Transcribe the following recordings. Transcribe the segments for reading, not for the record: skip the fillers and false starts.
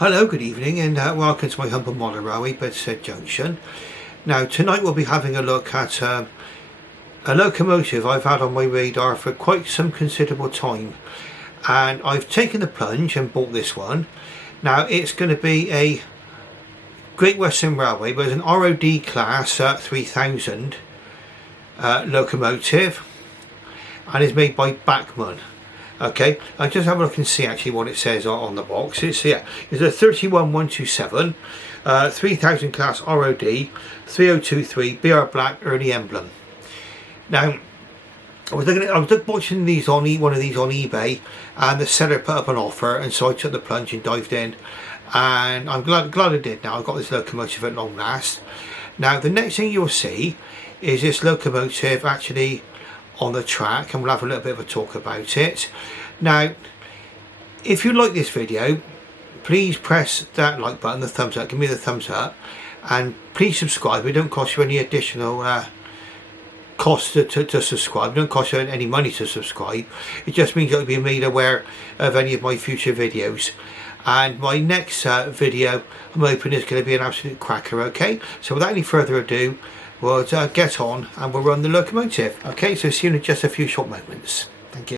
Hello, good evening, and welcome to my humble model railway, Bedsted Junction. Now, tonight we'll be having a look at a locomotive I've had on my radar for quite some considerable time, and I've taken the plunge and bought this one. Now, it's going to be a Great Western Railway, but it's an ROD class 3000 locomotive, and it's made by Bachmann. Okay, I'll just have a look and see actually what it says on the box. It's a 31127 3000 class ROD 3023 BR Black early emblem. Now, I was watching these on one of these on eBay, and the seller put up an offer, and so I took the plunge and dived in, and I'm glad I did. Now I've got this locomotive at long last. Now the next thing you'll see is this locomotive actually on the track, and we'll have a little bit of a talk about it. Now, if you like this video, please press that like button, the thumbs up, give me the thumbs up, and please subscribe. It don't cost you any additional cost to subscribe. It don't cost you any money to subscribe. It just means you'll be made aware of any of my future videos. And my next video I'm hoping is going to be an absolute cracker. Okay, so without any further ado, we'll get on and we'll run the locomotive. Okay, so see you in just a few short moments. Thank you.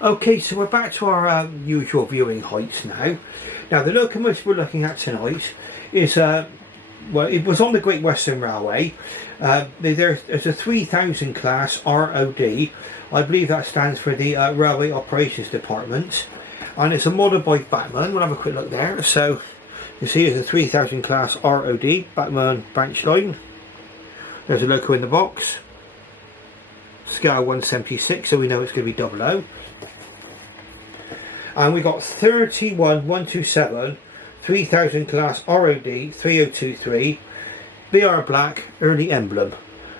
Okay, so we're back to our usual viewing heights now. Now the locomotive we're looking at tonight is well, it was on the Great Western Railway. There's a 3000 class ROD. I believe that stands for the Railway Operations Department, and it's a model by Bachmann. We'll have a quick look there. So you see it's a 3000 class ROD Bachmann branch line. There's a loco in the box, scale 176, so we know it's going to be 00. And we got 31127 3000 class ROD 3023 BR Black early emblem.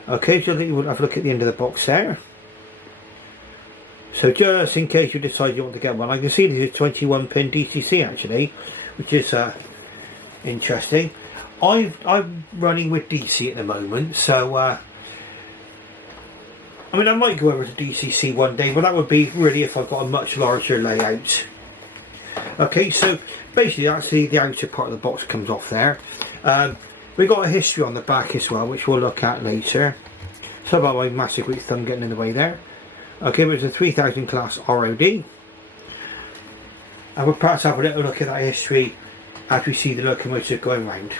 Okay, so we'll have a look at the end of the box there. So just in case you decide you want to get one, I can see this is 21 pin DCC actually, which is interesting. I'm running with DC at the moment, so I mean I might go over to DCC one day, but that would be really if I've got a much larger layout. Okay, so basically that's the outer part of the box comes off there. We've got a history on the back as well, which we'll look at later. So about my massive weak thumb getting in the way there. Okay, but it's a 3000 class ROD, and we'll perhaps have a little look at that history as we see the locomotive going round.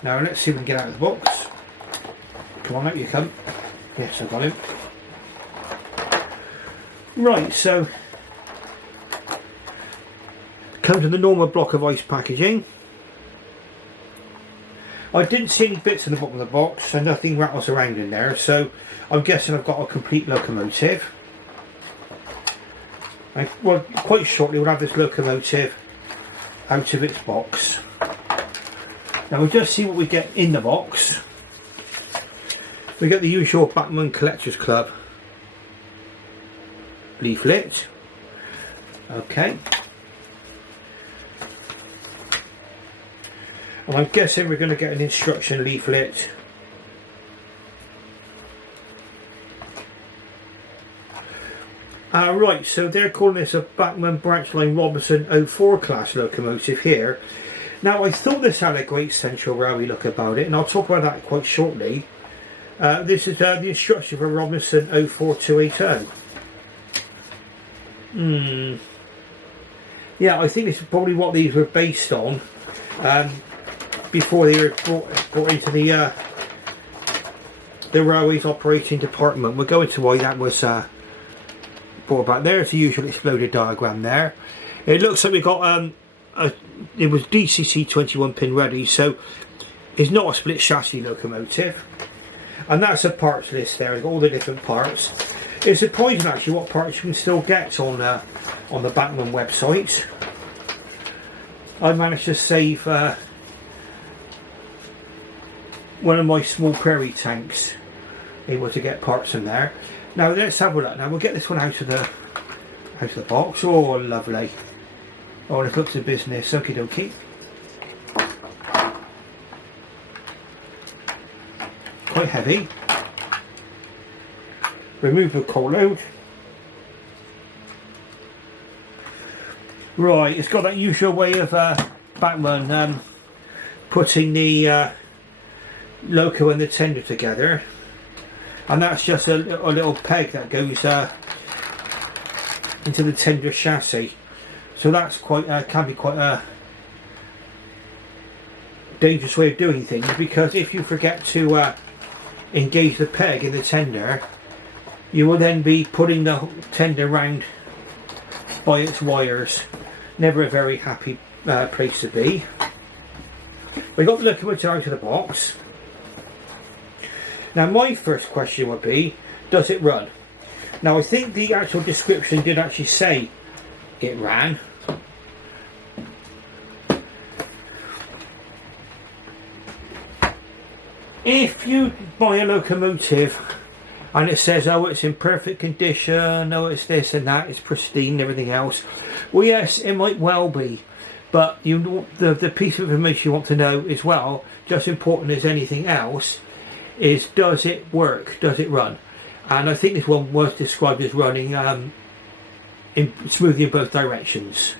Now let's see if we can get out of the box. Come on, out you come. Yes, I've got him. Right, so comes in the normal block of ice packaging. I didn't see any bits in the bottom of the box, so nothing rattles around in there, so I'm guessing I've got a complete locomotive. And, well, quite shortly we'll have this locomotive out of its box. Now we'll just see what we get in the box. We get the usual Bachmann Collectors Club leaflet. Okay. And I'm guessing we're going to get an instruction leaflet. Right, so they're calling this a Bachmann Branch Line Robinson 04 class locomotive here. Now I thought this had a Great Central Railway look about it, and I'll talk about that quite shortly. This is the instruction for Robinson 04280. Yeah, I think this is probably what these were based on before they were brought into the Railways Operating Department. We'll go into why that was brought back. There's the usual exploded diagram there. It looks like we got it was DCC 21 pin ready, so it's not a split chassis locomotive. And that's a parts list there. It's got all the different parts. It's surprising actually what parts you can still get on the Bachmann website. I managed to save one of my small prairie tanks, able to get parts in there. Now let's have a look. Now we'll get this one out of the box. Oh, lovely. Oh, it looks of business. Okie dokie. Quite heavy. Remove the coal load. Right, it's got that usual way of Bachmann putting the loco and the tender together, and that's just a little peg that goes into the tender chassis. So that's quite can be quite a dangerous way of doing things, because if you forget to engage the peg in the tender, you will then be putting the tender round by its wires. Never a very happy place to be. We got the locomotive out of the box. Now my first question would be, does it run? Now I think the actual description did actually say it ran. If you buy a locomotive and it says, oh, it's in perfect condition, oh, it's this and that, it's pristine and everything else, well, yes, it might well be, but the piece of information you want to know as well, just important as anything else, is does it work, does it run? And I think this one was described as running smoothly in both directions.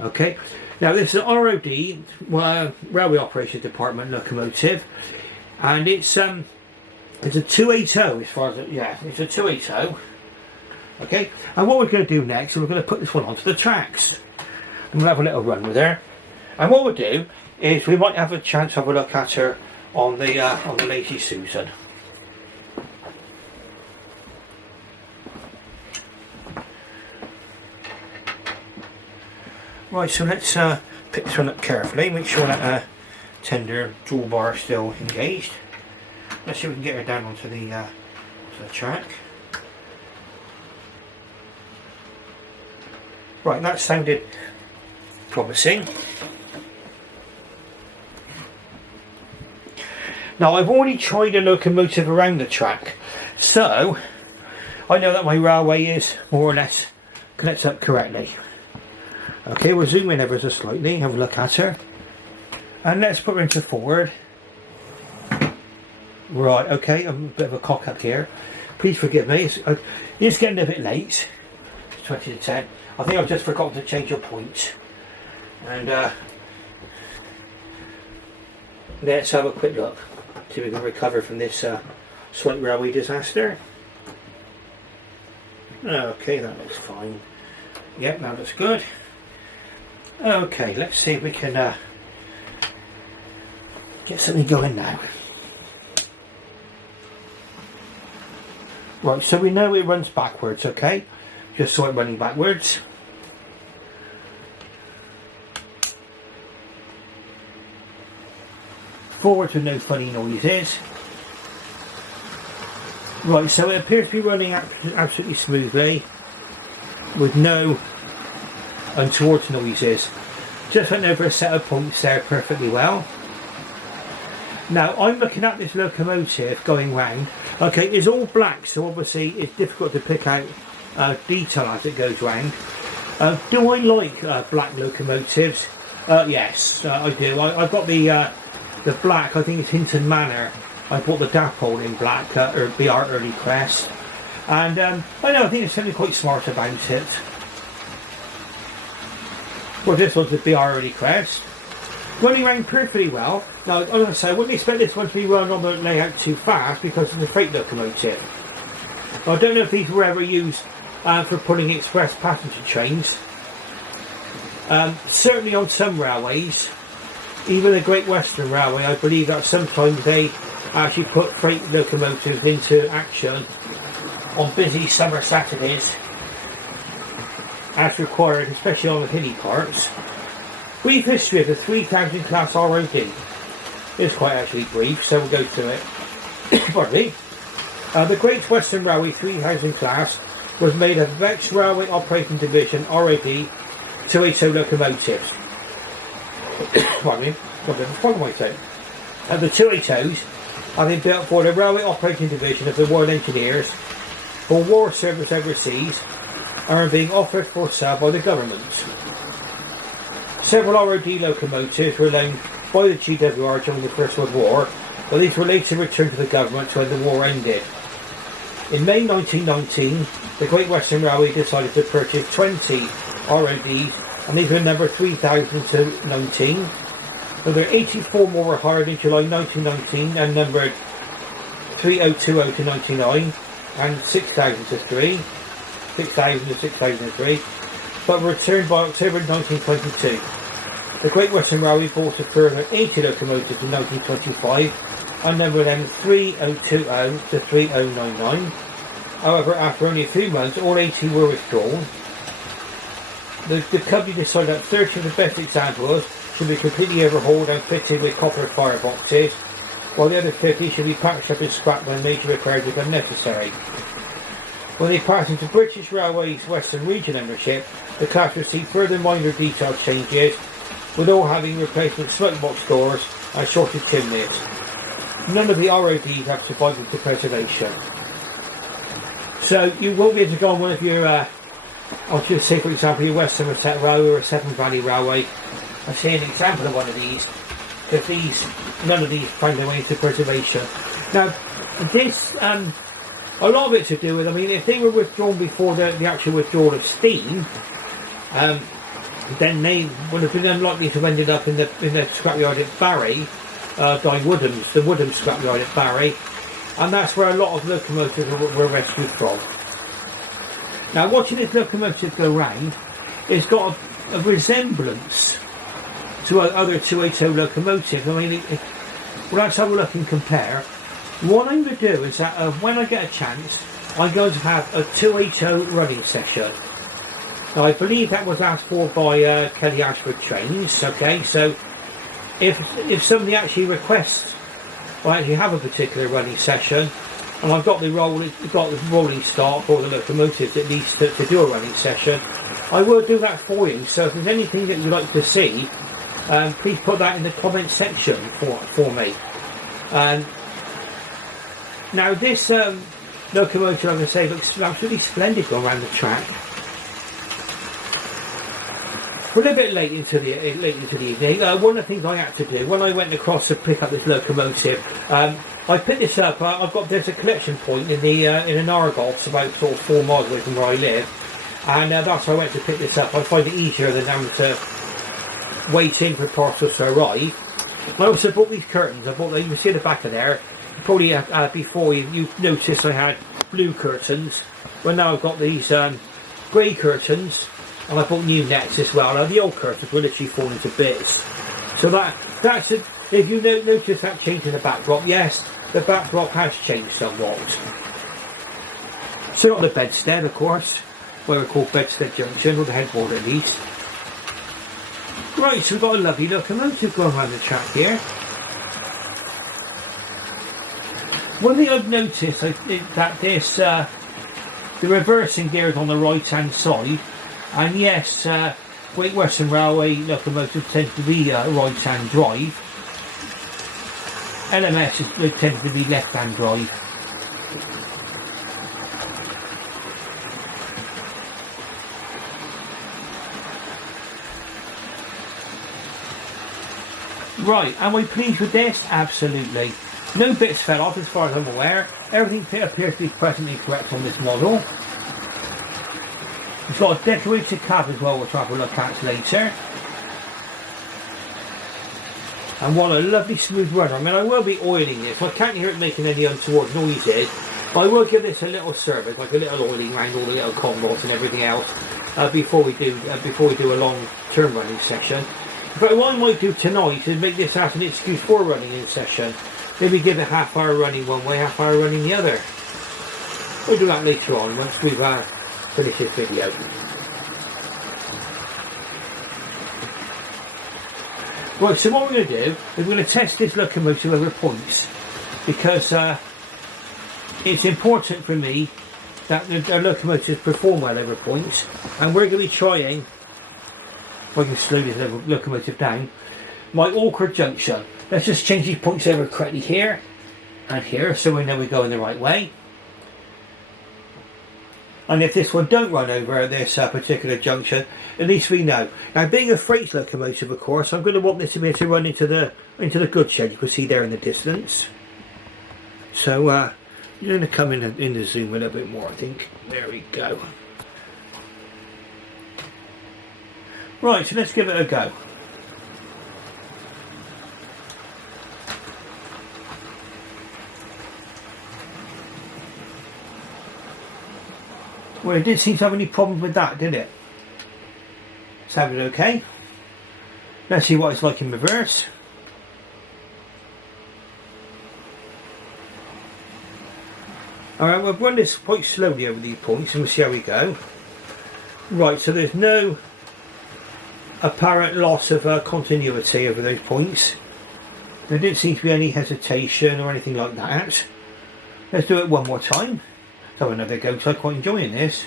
Okay, now this is an ROD, Railway Operations Department locomotive, and it's a 280 as far as it's a 280. Okay, and what we're going to do next is we're going to put this one onto the tracks. And we'll have a little run with her. And what we'll do is we might have a chance to have a look at her on the Lazy Susan. Right, so let's pick this one up carefully, make sure that tender dual bar is still engaged. Let's see if we can get her down onto the track. Right, that sounded promising. Now I've already tried a locomotive around the track, so I know that my railway is more or less connected up correctly. Okay, we'll zoom in ever so slightly, have a look at her, and let's put her into forward. Right, okay, I'm a bit of a cock up here. Please forgive me, it's getting a bit late. It's 20 to 10. I think I've just forgotten to change your points. And let's have a quick look. See if we can recover from this slight railway disaster. Okay, that looks fine. Yep, that looks good. Okay, let's see if we can get something going now. Right, so we know it runs backwards, okay? Just saw it running backwards. Forwards with no funny noises. Right, so it appears to be running absolutely smoothly with no untoward noises. Just went over a set of points there perfectly well. Now I'm looking at this locomotive going round. Okay, it's all black, so obviously it's difficult to pick out detail as it goes round. Do I like black locomotives? Yes, I do. I've got the black, I think it's Hinton Manor. I bought the Dapole in black, or BR Early Crest. And I know, I think there's something quite smart about it. Well, this one's the BR Early Crest. Running around perfectly well. Now, as I say, I wouldn't expect this one to be run on the layout too fast because it's a freight locomotive. I don't know if these were ever used for pulling express passenger trains. Certainly on some railways, even the Great Western Railway, I believe that sometimes they actually put freight locomotives into action on busy summer Saturdays as required, especially on the hilly parts. Brief history of the 3000 class ROD. It's quite actually brief, so we'll go through it. Pardon me. The Great Western Railway 3000 class was made of Vex Railway Operating Division ROD 280 locomotives. Pardon me. What am I saying? The 280s have been built for the Railway Operating Division of the Royal Engineers for war service overseas and are being offered for sale by the government. Several ROD locomotives were loaned by the GWR during the First World War, but these were later returned to the government when the war ended. In May 1919, the Great Western Railway decided to purchase 20 RODs, and these were numbered 3000 to 19. So there are 84 more were hired in July 1919 and numbered 3020 to 99 and 6000 to 3, 6000 to 6003, but were returned by October 1922. The Great Western Railway bought a further 80 locomotives in 1925 and numbered then 3020 to 3099. However, after only a few months, all 80 were withdrawn. The company decided that 30 of the best examples should be completely overhauled and fitted with copper fireboxes, while the other 50 should be patched up and scrapped when major repairs become necessary. When they passed into British Railways Western Region ownership, the class received further minor detail changes, with all having replacement smokebox doors and shorter chimneys. None of the RODs have survived into preservation. So you won't be able to go on one of your, I'll just say for example your West Somerset Railway or Severn Valley Railway. I see an example of one of these, because none of these find their way into preservation. Now, this, a lot of it to do with, I mean, if they were withdrawn before the actual withdrawal of steam, then they would have been unlikely to have ended up in the scrapyard at Barry, by Woodham's, the Woodham scrapyard at Barry, and that's where a lot of locomotives were rescued from. Now, watching this locomotive go round, it's got a resemblance to other 280 locomotives. I mean, well, let's have a look and compare. What I'm going to do is that when I get a chance, I'm going to have a 280 running session. Now, I believe that was asked for by Kelly Ashford Trains. Okay, so if somebody actually requests or actually have a particular running session, and I've got the rolling stock or the locomotives at least to do a running session, I will do that for you. So if there's anything that you'd like to see, please put that in the comment section for me. Now this locomotive, like I say, looks absolutely splendid going around the track. We're a little bit late into the evening. One of the things I had to do when I went across to pick up this locomotive, I picked this up. There's a collection point in an Argos about sort of 4 miles away from where I live, and that's why I went to pick this up. I find it easier than having to wait in for parcels to arrive. I also bought these curtains. You can see the back of there. Probably before you noticed I had blue curtains. Well, now I've got these grey curtains, and I bought new nets as well. Now the old curtains were literally falling to bits. So that's it. If you notice that change in the backdrop, yes, the backdrop has changed somewhat. So got the bedstead, of course, where we call Bedstead Junction, or the headboard at least. Right, so we've got a lovely locomotive going around the track here. One thing I've noticed that this the reversing gear is on the right hand side, and yes, Great Western Railway locomotives tend to be right hand drive. LMS tends to be left hand drive. Right, am I pleased with this? Absolutely. No bits fell off as far as I'm aware. Everything appears to be presently correct on this model. It's got a decorated cab as well, which I'll have a look at later. And what a lovely smooth runner. I mean, I will be oiling this. I can't hear it making any untoward noises, but I will give this a little service, like a little oiling around all the little combos and everything else, before we do a long term running session. But what I might do tonight is make this as an excuse for a running in session. Maybe give a half hour running one way, half hour running the other. We'll do that later on once we've finished this video. Right, so what we're going to do is we're going to test this locomotive over points, because it's important for me that the locomotives perform well over points, and we're going to be trying, if I can slow this locomotive down, my awkward junction. Let's just change these points over correctly here and here, so we know we're going the right way. And if this one don't run over this particular junction, at least we know. Now, being a freight locomotive, of course, I'm going to want this to be able to run into the goods shed. You can see there in the distance. So you're going to come in the zoom a little bit more, I think. There we go. Right, so let's give it a go. Well, it didn't seem to have any problem with that, did it? Sounded okay. Let's see what it's like in reverse. Alright, we'll run this quite slowly over these points and we'll see how we go. Right, so there's no apparent loss of continuity over those points. There didn't seem to be any hesitation or anything like that. Let's do it one more time. Let's have another go because I'm quite enjoying this.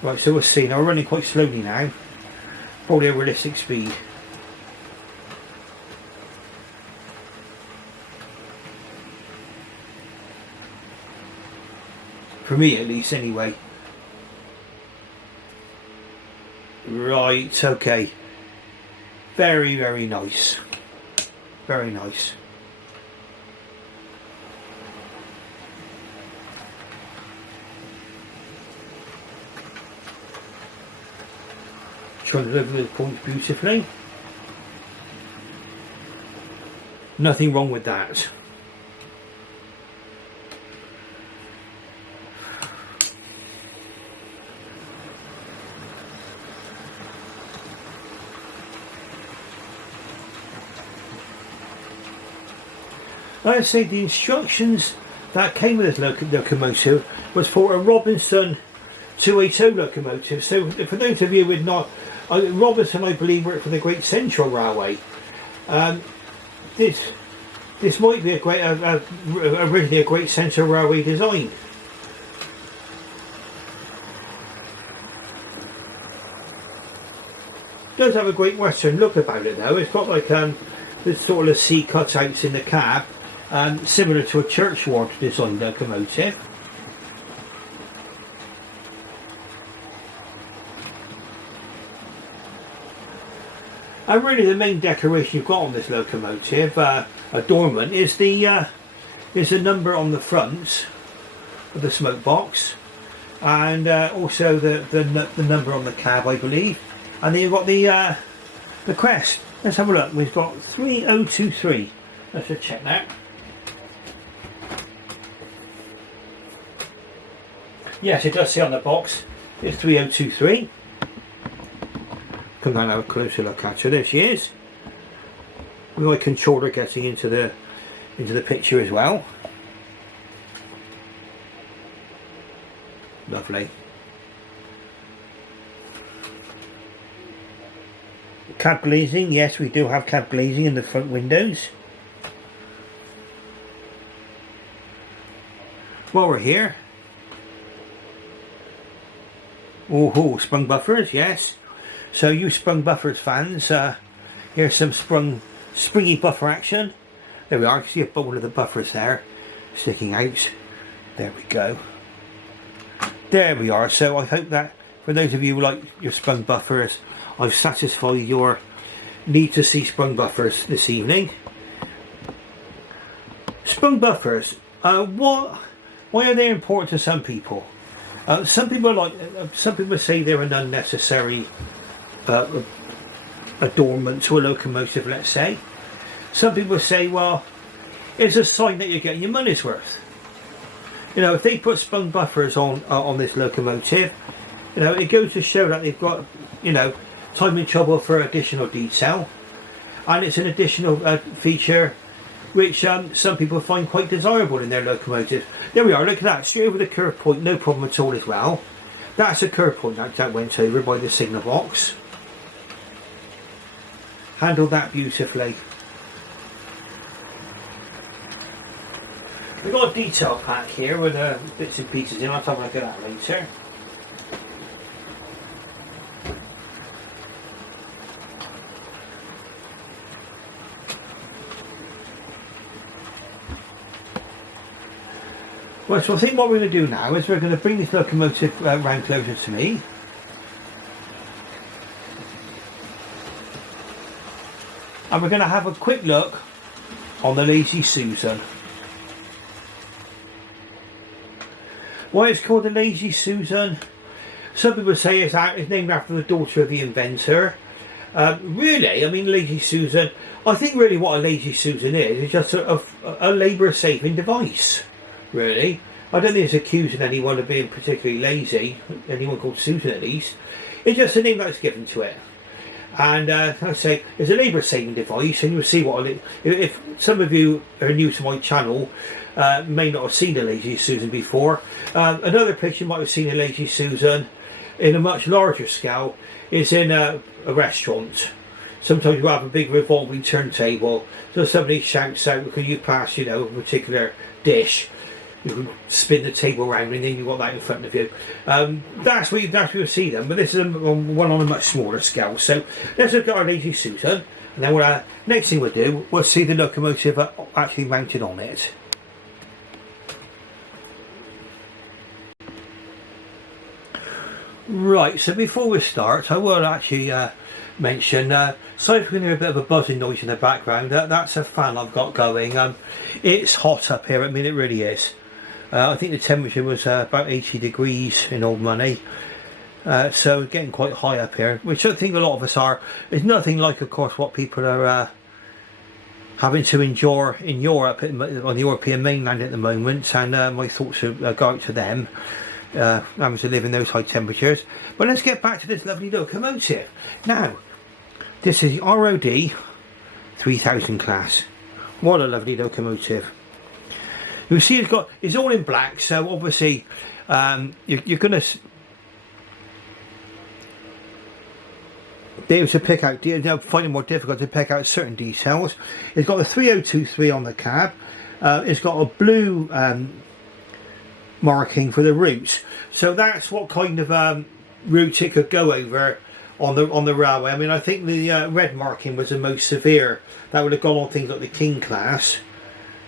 Right, so we'll see. Now we're running quite slowly now. Probably a realistic speed. For me at least anyway. Right, okay. Very, very nice. Very nice. Trying to deliver the points beautifully. Nothing wrong with that. Like I say, the instructions that came with this locomotive was for a Robinson 280 locomotive. So for those of you who would not, Robinson I believe worked for the Great Central Railway. This might be originally a Great Central Railway design. It does have a Great Western look about it though. It's got like this sort of C cutouts in the cab. Similar to a Churchward design locomotive. And really the main decoration you've got on this locomotive, adornment, is the number on the front of the smoke box, and also the number on the cab, I believe. And then you've got the crest. Let's have a look. We've got 3023. Let's just check that. Yes, it does say on the box it's 3023. Come down and have a closer look at her. There she is. With my controller getting into the picture as well. Lovely. Cab glazing, yes, we do have cab glazing in the front windows. While we're here, oh, sprung buffers, yes. So you sprung buffers fans, here's some springy buffer action. There we are, you can see one of the buffers there sticking out. There we go. There we are. So I hope that for those of you who like your sprung buffers, I've satisfied your need to see sprung buffers this evening. Sprung buffers, why are they important to some people? Some people say they're an unnecessary adornment to a locomotive, let's say. Some people say, well, it's a sign that you're getting your money's worth. You know, if they put sprung buffers on this locomotive, you know, it goes to show that they've got, you know, time and trouble for additional detail, and it's an additional feature which some people find quite desirable in their locomotive. There we are, look at that, straight over the curve point, no problem at all as well. That's a curve point that went over by the signal box. Handled that beautifully. We've got a detail pack here with bits and pieces in. I'll have a look at that later. Well, so I think what we're going to do now is we're going to bring this locomotive round closer to me. And we're going to have a quick look on the Lazy Susan. Why it's called the Lazy Susan? Some people say it's named after the daughter of the inventor. Really, I mean, Lazy Susan, I think really what a Lazy Susan is just a labour saving device, really. I don't think it's accusing anyone of being particularly lazy, anyone called Susan at least. It's just a name that's given to it. And I say it's a labour saving device, and you'll see what if some of you are new to my channel, may not have seen a Lazy Susan before. Another picture you might have seen a Lazy Susan in a much larger scale is in a restaurant. Sometimes you have a big revolving turntable, so somebody shouts out because you pass, a particular dish. You can spin the table around and then you've got that in front of you. That's where you'll see them, but this is one on a much smaller scale. So let's look at our Lazy Susan, and then next thing we'll do, we'll see the locomotive actually mounted on it. Right, so before we start, I will actually mention, sorry if you can hear a bit of a buzzing noise in the background, that's a fan I've got going. It's hot up here, I mean it really is. I think the temperature was about 80 degrees in old money, so getting quite high up here, which I think a lot of us are. It's nothing like, of course, what people are having to endure in Europe, on the European mainland at the moment, and my thoughts go out to them. Having to live in those high temperatures. But let's get back to this lovely locomotive. Now, this is the ROD 3000 class. What a lovely locomotive. You see it's all in black, so obviously you're going to be able to pick out, find it more difficult to pick out certain details. It's got the 3023 on the cab. It's got a blue marking for the routes, so that's what kind of route it could go over on the railway. I mean, I think the red marking was the most severe. That would have gone on things like the King class.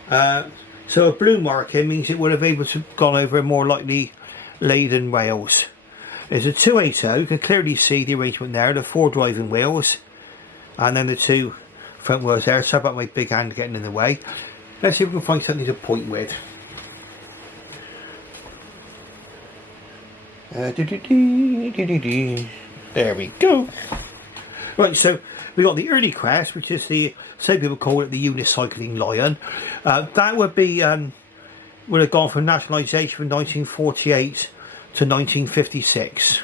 So a blue marking means it would have able to gone over more likely laden rails. There's a 280. You can clearly see the arrangement there. The 4 driving wheels, and then the 2 front wheels there. Sorry about my big hand getting in the way. Let's see if we can find something to point with. There we go. Right, so we got the early Crest, which is some people call it the unicycling lion. That would have gone from nationalisation from 1948 to 1956.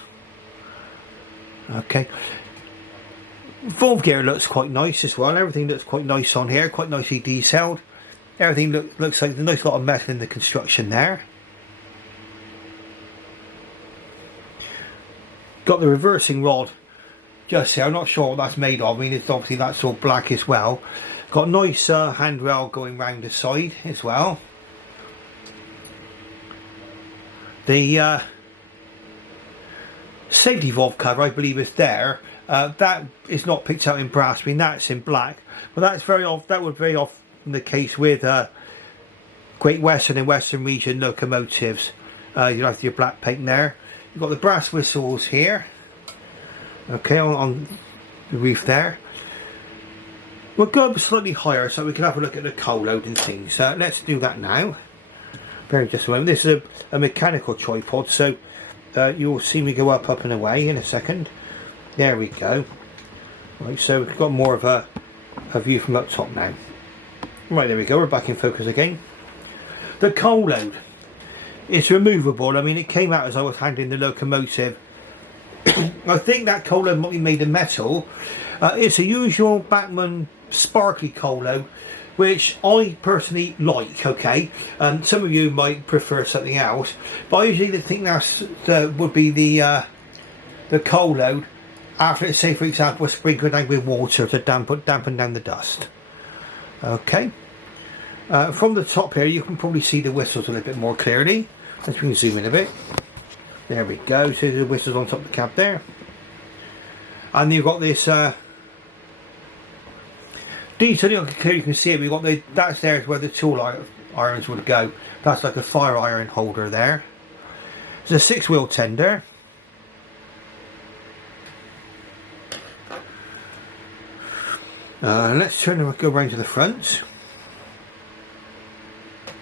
Okay. Valve gear looks quite nice as well. Everything looks quite nice on here, quite nicely detailed. Everything looks like a nice lot of metal in the construction there. Got the reversing rod just here. I'm not sure what that's made of. I mean, it's obviously that's all black as well. Got a nice handrail going round the side as well. The safety valve cover, I believe, is there. That is not picked out in brass. I mean, that's in black. But that's that would very often the case with Great Western and Western Region locomotives. You'll have your black paint there. You've got the brass whistles here, okay, on the roof there. We'll go up slightly higher so we can have a look at the coal load and things. Let's do that now. Bear just a moment. This is a mechanical tripod, so you'll see me go up and away in a second. There we go. Right, so we've got more of a view from up top now. Right, there we go. We're back in focus again. The coal load. It's removable. I mean, it came out as I was handling the locomotive. I think that coal load might be made of metal. It's a usual Bachmann sparkly coal load, which I personally like, okay? Some of you might prefer something else, but I usually think that would be the coal load after, say for example, sprinkled down with water to dampen down the dust. Okay. From the top here you can probably see the whistles a little bit more clearly. Let's we can zoom in a bit. There we go, so the whistles on top of the cab there. And you've got this detail, clearly you can see it, we've got that's there where the tool irons would go. That's like a fire iron holder there. It's a 6-wheel tender. Let's turn and go round to the front.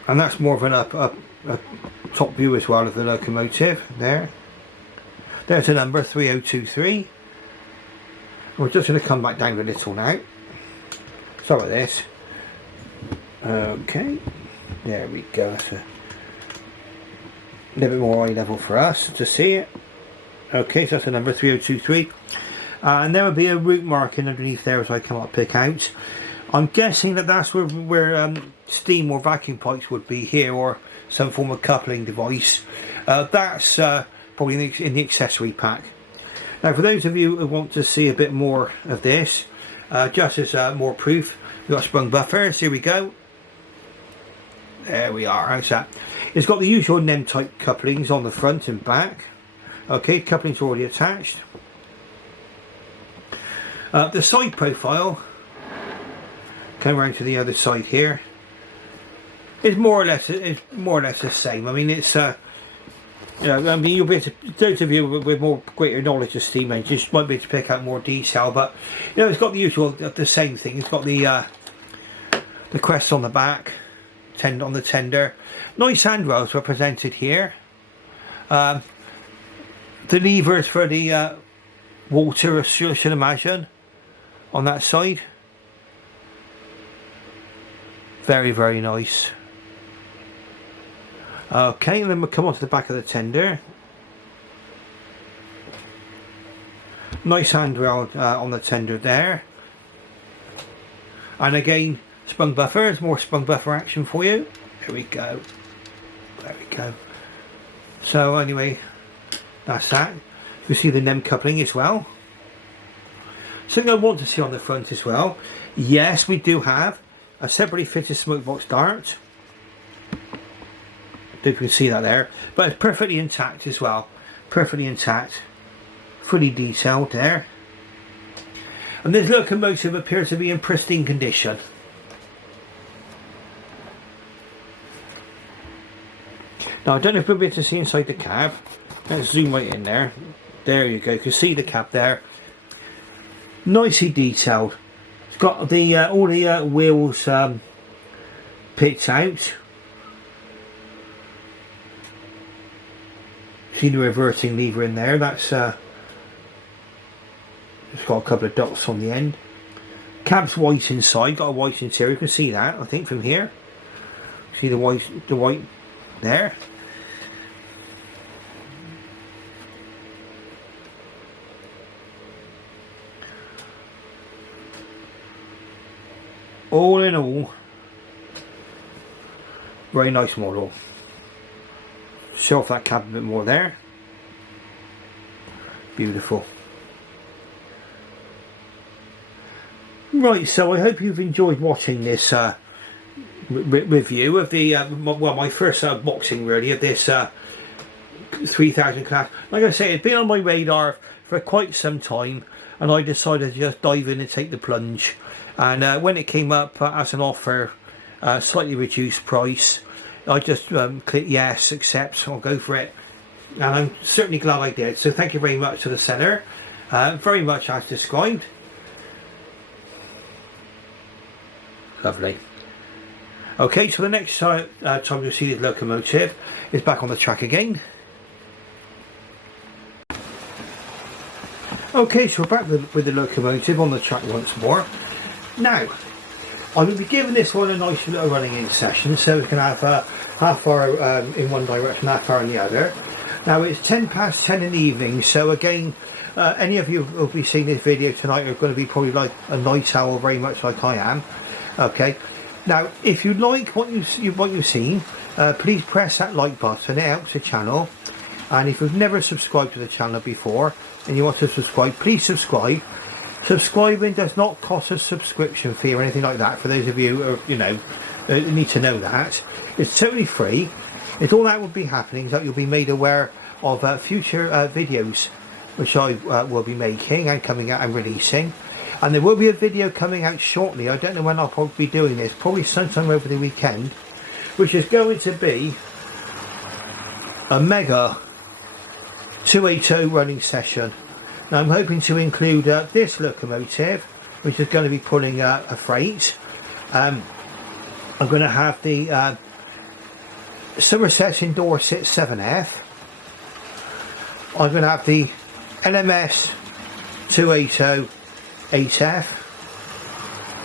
And that's more of a top view as well of the locomotive there. There's a number 3023. We're just going to come back down a little now. Sorry about this. Okay, there we go. That's a little bit more eye level for us to see it. Okay, so that's a number 3023. And there will be a route marking underneath there as I come up pick out. I'm guessing that that's where steam or vacuum pipes would be here, or some form of coupling device. That's probably in the accessory pack. Now, for those of you who want to see a bit more of this, just as more proof, we've got sprung buffers. Here we go. There we are. How's that? It's got the usual NEM type couplings on the front and back. Okay, couplings already attached. The side profile, come around to the other side here, is more or less the same. I mean, it's you know, I mean, you'll be able to, those of you with more greater knowledge of steam engines might be able to pick out more detail, but you know, it's got the usual, the same thing. It's got the crest on the back, on the tender. Nice handrails represented here. The levers for the water, I should imagine, on that side. Very, very nice. Okay, and then we'll come on to the back of the tender. Nice handrail on the tender there. And again, sprung buffers, more sprung buffer action for you. There we go. There we go. So anyway, that's that. You see the NEM coupling as well. Something I want to see on the front as well. Yes, we do have a separately fitted smoke box dart. You can see that there, but it's perfectly intact as well. Perfectly intact, fully detailed there. And this locomotive appears to be in pristine condition. Now I don't know if we'll be able to see inside the cab. Let's zoom right in there. There you go. You can see the cab there. Nicely detailed. It's got the all the wheels picked out. See the reversing lever in there. That's it's got a couple of dots on the end. Cab's white inside. Got a white interior. You can see that, I think, from here. See the white there. All in all, very nice model. Show off that cab a bit more there. Beautiful. Right, so I hope you've enjoyed watching this review of the well, my first unboxing really of this 3000 class. Like I say, it's been on my radar for quite some time, and I decided to just dive in and take the plunge. And when it came up as an offer, slightly reduced price, I just clicked yes, accept, I'll go for it. And I'm certainly glad I did. So thank you very much to the seller. Very much as described. Lovely. Okay, so the next time you'll see this locomotive is back on the track again. Okay, so we're back with the locomotive on the track once more. Now, I'm going to be giving this one a nice little running in session, so we can have half hour in one direction, half hour in the other. Now it's 10:10 in the evening, so again, any of you who will be seeing this video tonight are going to be probably like a night owl, very much like I am. Okay, now if you like what you've seen, please press that like button. It helps the channel. And if you've never subscribed to the channel before and you want to subscribe, please subscribe. Subscribing does not cost a subscription fee or anything like that. For those of you who, you know, need to know that, it's totally free. It's all that will be happening is that you'll be made aware of future videos which I will be making and coming out and releasing. And there will be a video coming out shortly. I don't know when I'll probably be doing this, probably sometime over the weekend, which is going to be a mega 280 running session. Now I'm hoping to include this locomotive, which is going to be pulling a freight. I'm going to have the Somerset in Dorset 7F. I'm going to have the LMS 280 8F.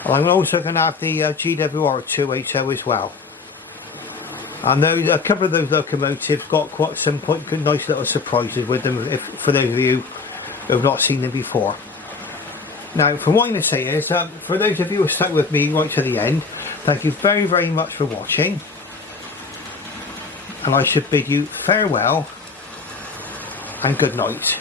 I'm also going to have the GWR 280 as well. And those, a couple of those locomotives got quite some quite good, nice little surprises with them, for those of you who have not seen them before. Now, from what I'm going to say is, for those of you who stuck with me right to the end, thank you very, very much for watching. And I should bid you farewell and good night.